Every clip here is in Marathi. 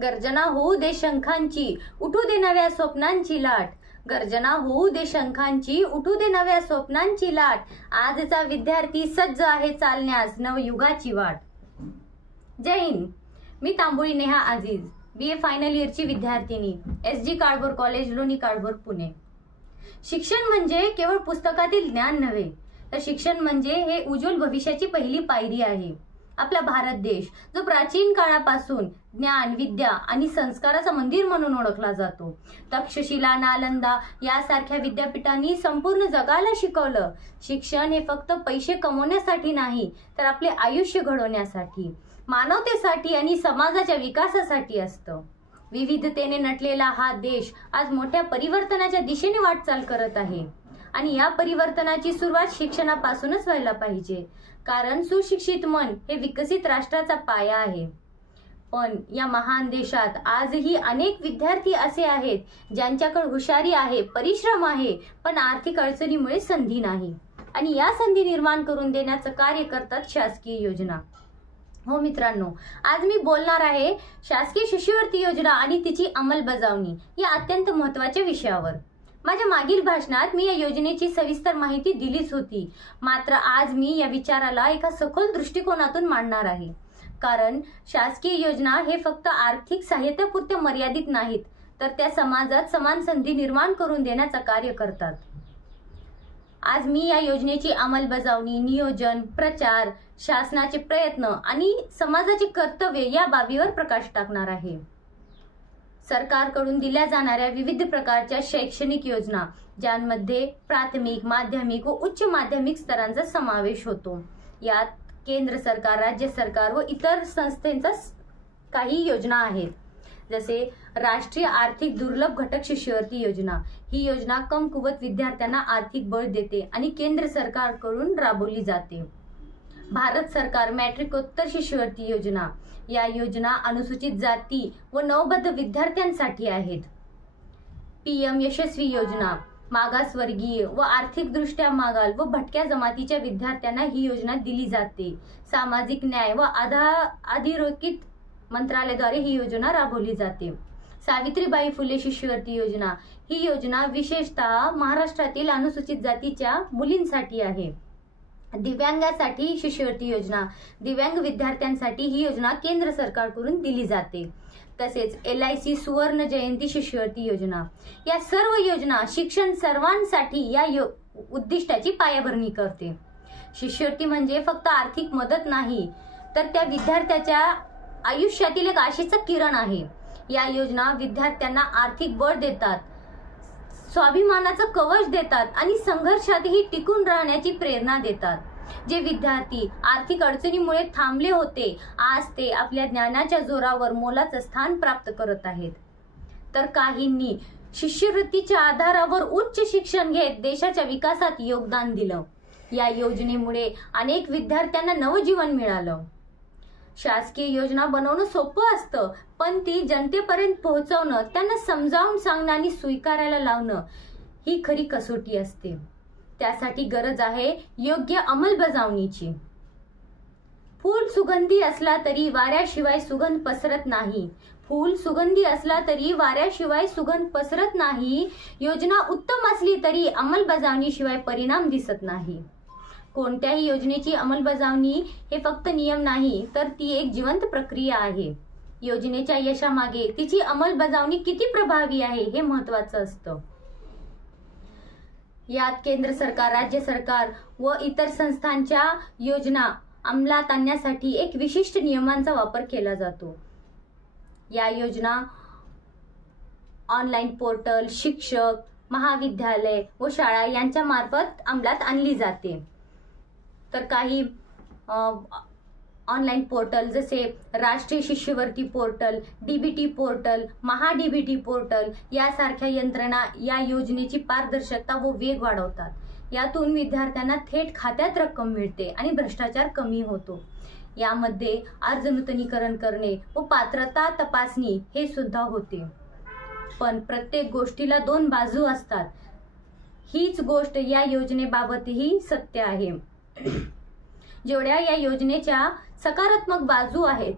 गर्जना होऊ दे शंखांची, उठू दे नव्या स्वप्नांची लाट. गर्जना होऊ दे शंखांची, उठू दे नव्या स्वप्नांची लाट. आजचा विद्यार्थी सज्ज आहे चालण्यास नवयुगाची वाट. जय हिंद. मी तांबोळी नेहा आझीज, BA फायनल इयरची विद्यार्थिनी, SG काळभोर कॉलेज, लोणी काळभोर, पुणे. शिक्षण म्हणजे केवळ पुस्तकातील ज्ञान नव्हे, तर शिक्षण म्हणजे हे उज्ज्वल भविष्याची पहिली पायरी आहे. आपला भारत देश जो प्राचीन काळापासून ज्ञान, विद्या आणि संस्काराचं मंदिर म्हणून ओळखला जातो. तक्षशिला, नालंदा यासारख्या विद्यापीठांनी संपूर्ण जगाला शिकवलं. शिक्षण हे फक्त पैसे कमवण्यासाठी नाही, तर आपले आयुष्य घडवण्यासाठी, मानवतेसाठी आणि समाजाच्या विकासासाठी असतं. विविधतेने नटलेला हा देश आज मोठ्या परिवर्तनाच्या दिशेने वाटचाल करत आहे. आणि या परिवर्तनाची सुरुवात शिक्षणापासूनच व्हायला पाहिजे, कारण सुशिक्षित मन हे विकसित राष्ट्राचा पाया आहे. पण या महान देशात आजही अनेक विद्यार्थी असे आहेत ज्यांच्याकडे हुशारी आहे, परिश्रम आहे, पण आर्थिक अडचणीमुळे संधी नाही. आणि या संधी निर्माण करून देण्याचं कार्य करतात शासकीय योजना. हो मित्रांनो, आज मी बोलणार आहे शासकीय शिष्यवृत्ती योजना आणि तिची अंमलबजावणी या अत्यंत महत्त्वाच्या विषयावर. माझ्या मागील भाषणात मी या योजनेची सविस्तर माहिती दिलीच होती, मात्र आज मी या विचाराला एका सखोल दृष्टिकोनातून मांडणार आहे. कारण शासकीय योजना हे फक्त आर्थिक सहाय्यतेपुरते मर्यादित नाहीत, तर त्या समाजात समान संधी निर्माण करून देण्याचं कार्य करतात. आज मी या योजनेची अंमलबजावणी, नियोजन, प्रचार, शासनाचे प्रयत्न आणि समाजाचे कर्तव्य या बाबीवर प्रकाश टाकणार आहे. सरकारकडून दिल्या जाणाऱ्या विविध प्रकारच्या शैक्षणिक योजना, ज्यांमध्ये प्राथमिक, माध्यमिक व उच्च माध्यमिक स्तरांचा समावेश होतो. यात केंद्र सरकार, राज्य सरकार व इतर संस्थांच्या काही योजना आहेत. जसे राष्ट्रीय आर्थिक दुर्लभ घटक शिष्यवृत्ती योजना. ही योजना कमकुवत विद्यार्थ्यांना आर्थिक बळ देते आणि केंद्र सरकारकडून राबवली जाते. भारत सरकार मॅट्रिकोत्तर शिष्यवृत्ती योजना. या योजना अनुसूचित जाती व नवबद्ध विद्यार्थ्यांसाठी आहेत. PM यशस्वी योजना. मागासवर्गीय व आर्थिकदृष्ट्या मागाल व भटक्या जमातीच्या विद्यार्थ्यांना ही योजना दिली जाते. सामाजिक न्याय व अधिरोखित मंत्रालयाद्वारे ही योजना राबवली जाते. सावित्रीबाई फुले शिष्यवृत्ती योजना. ही योजना विशेषतः महाराष्ट्रातील अनुसूचित जातीच्या मुलींसाठी आहे. दिव्यांगासाठी शिष्यवृत्ती योजना. दिव्यांग विद्यार्थ्यांसाठी ही योजना केंद्र सरकारकडून दिली जाते. तसेच LIC सुवर्ण जयंती शिष्यवृत्ती योजना. या सर्व योजना शिक्षण सर्वांसाठी या उद्दिष्टाची पायाभरणी करते. शिष्यवृत्ती म्हणजे फक्त आर्थिक मदत नाही, तर त्या विद्यार्थ्याच्या आयुष्यातील एक आशेचा किरण आहे. या योजना विद्यार्थ्यांना आर्थिक बळ देतात, स्वाभिमानाचं कवच देतात आणि संघर्षातही टिकून राहण्याची प्रेरणा देतात. जे विद्यार्थी आर्थिक अडचणीमुळे थांबले होते, आज ते आपल्या ज्ञानाच्या जोरावर मोलाचं स्थान प्राप्त करत आहेत. तर काहींनी शिष्यवृत्तीच्या आधारावर उच्च शिक्षण घेत देशाच्या विकासात योगदान दिलं. या योजनेमुळे अनेक विद्यार्थ्यांना नवजीवन मिळालं. शासकीय योजना बनवणं सोपं असतं, पण ती जनतेपर्यंत पोहोचवणं, त्यांना समजावून सांगणं आणि स्वीकारायला लावणं ही खरी कसोटी असते. त्यासाठी गरज आहे योग्य अंमलबजावणीची. फूल सुगंधी असला तरी वाऱ्याशिवाय सुगंध पसरत नाही. फूल सुगंधी असला तरी वाऱ्याशिवाय सुगंध पसरत नाही. योजना उत्तम असली तरी अंमलबजावणीशिवाय परिणाम दिसत नाही. कोणत्याही योजनेची अंमलबजावणी हे फक्त नियम नाही, तर ती एक जिवंत प्रक्रिया आहे. योजनेच्या यशामागे तिची अंमलबजावणी किती प्रभावी आहे हे महत्त्वाचं असतं. यात केंद्र सरकार, राज्य सरकार व इतर संस्थांच्या योजना अंमलात आणण्यासाठी एक विशिष्ट नियमांचा वापर केला जातो. या योजना ऑनलाईन पोर्टल, शिक्षक, महाविद्यालय व शाळा यांच्या मार्फत अंमलात आणली जाते. तर काही ऑनलाईन पोर्टल जसे राष्ट्रीय शिष्यवृत्ती पोर्टल, DBT पोर्टल, महा-DBT पोर्टल यासारख्या यंत्रणा या योजनेची पारदर्शकता व वेग वाढवतात. यातून विद्यार्थ्यांना थेट खात्यात रक्कम मिळते आणि भ्रष्टाचार कमी होतो. यामध्ये अर्ज नूतनीकरण करणे व पात्रता तपासणी हे सुद्धा होते. पण प्रत्येक गोष्टीला दोन बाजू असतात. हीच गोष्ट या योजनेबाबतही सत्य आहे. जेवढ्या या योजनेच्या सकारात्मक बाजू आहेत,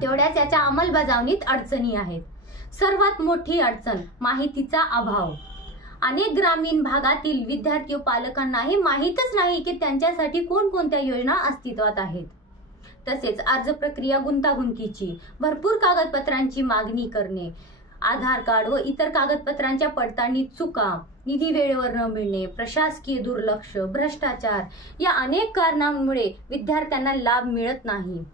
तेवढ्याच याच्या अंमलबजावणीत अडचणी आहेत. सर्वात मोठी अडचण माहितीचा अभाव. अनेक ग्रामीण भागातील विद्यार्थी व पालकांना हे माहीतच नाही की त्यांच्यासाठी कोणकोणत्या योजना अस्तित्वात आहेत. तसेच अर्ज प्रक्रिया गुंतागुंतीची, भरपूर कागदपत्रांची मागणी करणे, आधार कार्ड व इतर कागदपत्रांच्या पडताळणीत चुका, निधी वेळेवर न मिळणे, प्रशासकीय दुर्लक्ष, भ्रष्टाचार या अनेक कारणांमुळे विद्यार्थ्यांना लाभ मिळत नाही.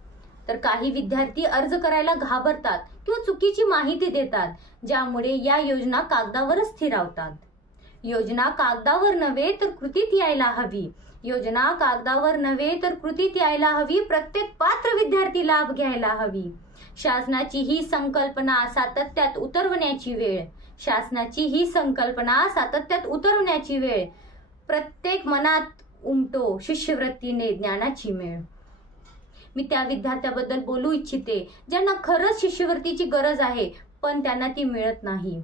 तर काही विद्यार्थी अर्ज करायला घाबरतात किंवा चुकीची माहिती देतात, ज्यामुळे या योजना कागदावरच स्थिरावतात. योजना कागदावर नव्हे तर कृतीत यायला हवी. योजना कागदावर नव्हे तर कृतीत यायला हवी. प्रत्येक पात्र विद्यार्थी लाभ घ्यायला हवी. शासनाची ही संकल्पना सातत्यात उतरवण्याची वेळ. शासनाची ही संकल्पना सातत्यात उतरवण्याची वेळ. प्रत्येक मनात उमटो शिष्यवृत्तीने ज्ञानाची मेळ. मी त्या विद्यार्थ्याबद्दल बोलू इच्छिते ज्यांना खरंच शिष्यवृत्तीची गरज आहे, पण त्यांना ती मिळत नाही.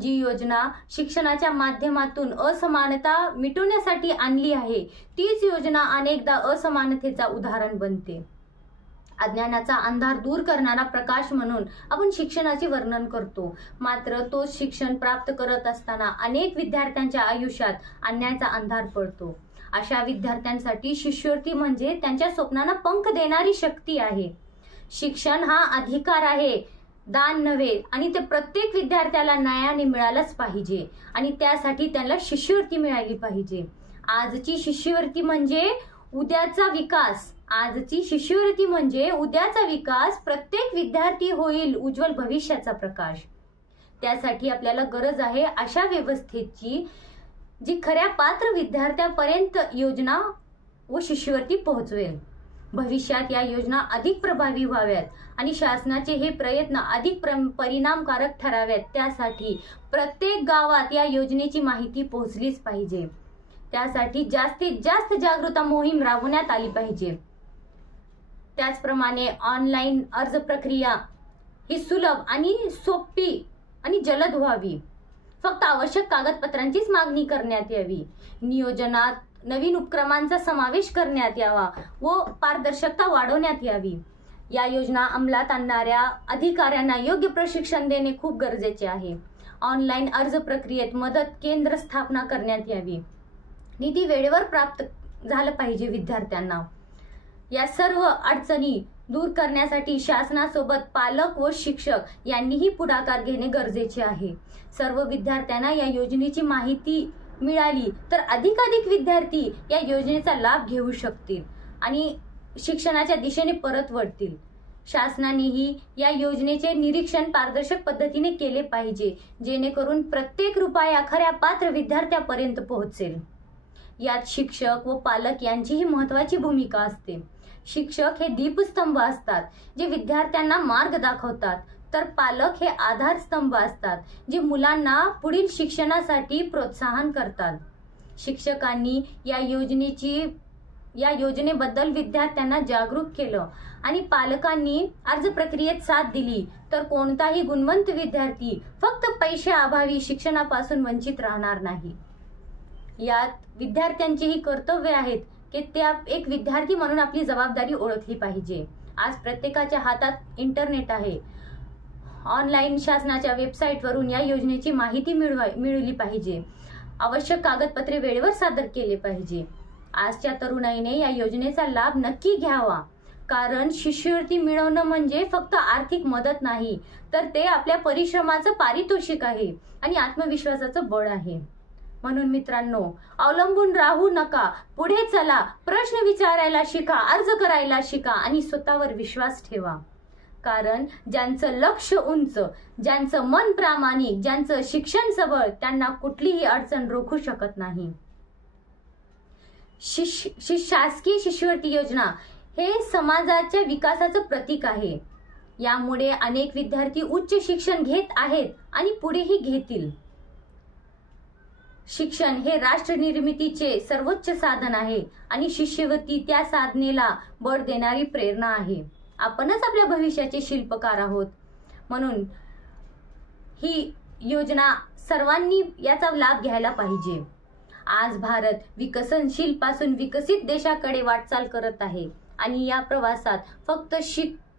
जी योजना शिक्षणाच्या माध्यमातून असमानता मिटवण्यासाठी आणली आहे, तीच योजना अनेकदा असमानतेचा उदाहरण बनते. अज्ञानाचा अंधार दूर करणारा प्रकाश म्हणून आपण शिक्षणाचे वर्णन करतो. मात्र तो शिक्षण प्राप्त करत असताना अनेक विद्यार्थ्यांच्या आयुष्यात अन्यायाचा अंधार पडतो. अशा विद्यार्थ्यांसाठी शिष्यवृत्ती म्हणजे त्यांच्या स्वप्नांना पंख देणारी शक्ती आहे. शिक्षण हा अधिकार आहे, दान नव्हे, आणि ते प्रत्येक विद्यार्थ्याला न्यायाने मिळालंच पाहिजे आणि त्यासाठी त्यांना शिष्यवृत्ती मिळाली पाहिजे. आजची शिष्यवृत्ती म्हणजे उद्याचा विकास. आजची शिष्यवृत्ती म्हणजे उद्याचा विकास. प्रत्येक विद्यार्थी होईल उज्ज्वल भविष्याचा प्रकाश. त्यासाठी आपल्याला गरज आहे अशा व्यवस्थेची जी खऱ्या पात्र विद्यार्थ्यापर्यंत योजना व शिष्यवृत्ती पोहोचवेल. भविष्यात या योजना अधिक प्रभावी व्हाव्यात आणि शासनाचे हे प्रयत्न अधिक परिणामकारक ठराव्यात, त्यासाठी प्रत्येक गावात या योजनेची माहिती पोहोचलीच पाहिजे. त्यासाठी जास्तीत जास्त जागृती मोहीम राबवण्यात आली पाहिजे. त्याचप्रमाणे ऑनलाईन अर्ज प्रक्रिया ही सुलभ आणि सोपी आणि जलद व्हावी. फक्त आवश्यक कागदपत्रांचीच मागणी करण्यात यावी. नियोजनात नवीन उपक्रमांचा समावेश करण्यात यावा व पारदर्शकता वाढवण्यात यावी. या योजना अंमलात आणणाऱ्या अधिकाऱ्यांना योग्य प्रशिक्षण देणे खूप गरजेचे आहे. ऑनलाईन अर्ज प्रक्रियेत मदत केंद्र स्थापना करण्यात यावी. निधी वेळेवर प्राप्त झालं पाहिजे विद्यार्थ्यांना. या सर्व अडचणी दूर करण्यासाठी शासनासोबत पालक व शिक्षक यांनीही पुढाकार घेणे गरजेचे आहे. सर्व विद्यार्थ्यांना या योजनेची माहिती मिळाली तर अधिकाधिक विद्यार्थी या योजनेचा लाभ घेऊ शकतील आणि शिक्षणाच्या दिशेने परत वळतील. शासनानेही या योजनेचे निरीक्षण पारदर्शक पद्धतीने केले पाहिजे, जेणेकरून प्रत्येक रुपया खऱ्या पात्र विद्यार्थ्यापर्यंत पोहोचेल. यात शिक्षक व पालक यांचीही महत्त्वाची भूमिका असते. शिक्षक हे दीपस्तंभ असतात जे विद्यार्थ्यांना मार्ग दाखवतात, तर पालक हे आधारस्तंभ असतात जे मुलांना पुढील शिक्षणासाठी प्रोत्साहन करतात. शिक्षकांनी या योजनेबद्दल विद्यार्थ्यांना जागरूक केलं आणि पालकांनी अर्ज प्रक्रियेत साथ दिली तर कोणताही गुणवंत विद्यार्थी फक्त पैशाअभावी शिक्षणापासून वंचित राहणार नाही. यात विद्यार्थ्यांचेही कर्तव्य आहेत की त्या एक विद्यार्थी म्हणून आपली जबाबदारी ओळखली पाहिजे. आज प्रत्येकाच्या हातात इंटरनेट आहे. ऑनलाईन शासनाच्या वेबसाईटवरून या योजनेची माहिती मिळवली पाहिजे. आवश्यक कागदपत्रे वेळेवर सादर केले पाहिजे. आजच्या तरुणाईने या योजनेचा लाभ नक्की घ्यावा, कारण शिष्यवृत्ती मिळवणं म्हणजे फक्त आर्थिक मदत नाही, तर ते आपल्या परिश्रमाचं पारितोषिक आहे आणि आत्मविश्वासाचं बळ आहे. म्हणून मित्रांनो, अवलंबून राहू नका, पुढे चला, प्रश्न विचारायला शिका, अर्ज करायला शिका आणि स्वतःवर विश्वास ठेवा. कारण ज्यांचं लक्ष उंच, ज्यांचं मन प्रामाणिक, ज्यांचं शिक्षण सबळ, त्यांना कुठलीही अडचण रोखू शकत नाही. शासकीय शिष्यवृत्ती योजना हे समाजाच्या विकासाचं प्रतीक आहे. यामुळे अनेक विद्यार्थी उच्च शिक्षण घेत आहेत आणि पुढेही घेतील. शिक्षण हे राष्ट्र निर्मितीचे सर्वोच्च साधन आहे आणि शिष्यवृत्ती त्या साधनेला बळ देणारी प्रेरणा आहे. आपणच आपल्या भविष्याचे शिल्पकार आहोत. म्हणून ही योजना सर्वांनी याचा लाभ घ्यायला पाहिजे. आज भारत विकसनशील पासून विकसित देशाकडे वाटचाल करत आहे आणि या प्रवासात फक्त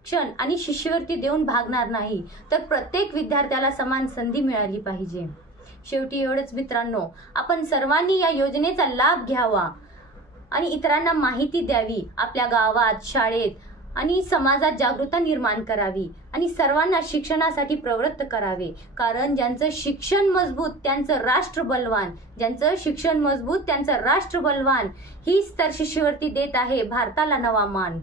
शिक्षण आणि शिष्यवृत्ती देऊन भागणार नाही, तर प्रत्येक विद्यार्थ्याला समान संधी मिळाली पाहिजे. शेवटी एवढंच मित्रांनो, आपण सर्वांनी या योजनेचा लाभ घ्यावा आणि इतरांना माहिती द्यावी. आपल्या गावात, शाळेत आणि समाजात जागरूकता निर्माण करावी आणि सर्वांना शिक्षणासाठी प्रवृत्त करावे. कारण ज्यांचं शिक्षण मजबूत त्यांचं राष्ट्र बलवान, ज्यांचं शिक्षण मजबूत त्यांचं राष्ट्र बलवान. हीच तर शिष्यवृत्ती देत आहे भारताला नवा मान.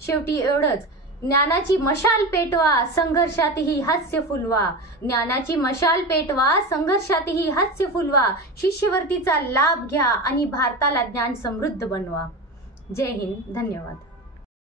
शेवटी एवढंच, ज्ञानाची मशाल पेटवा, संघर्षातही हास्य फुलवा. ज्ञानाची मशाल पेटवा, संघर्षातही हास्य फुलवा. शिष्यवृत्तीचा लाभ घ्या आणि भारताला ज्ञान समृद्ध बनवा. जय हिंद. धन्यवाद.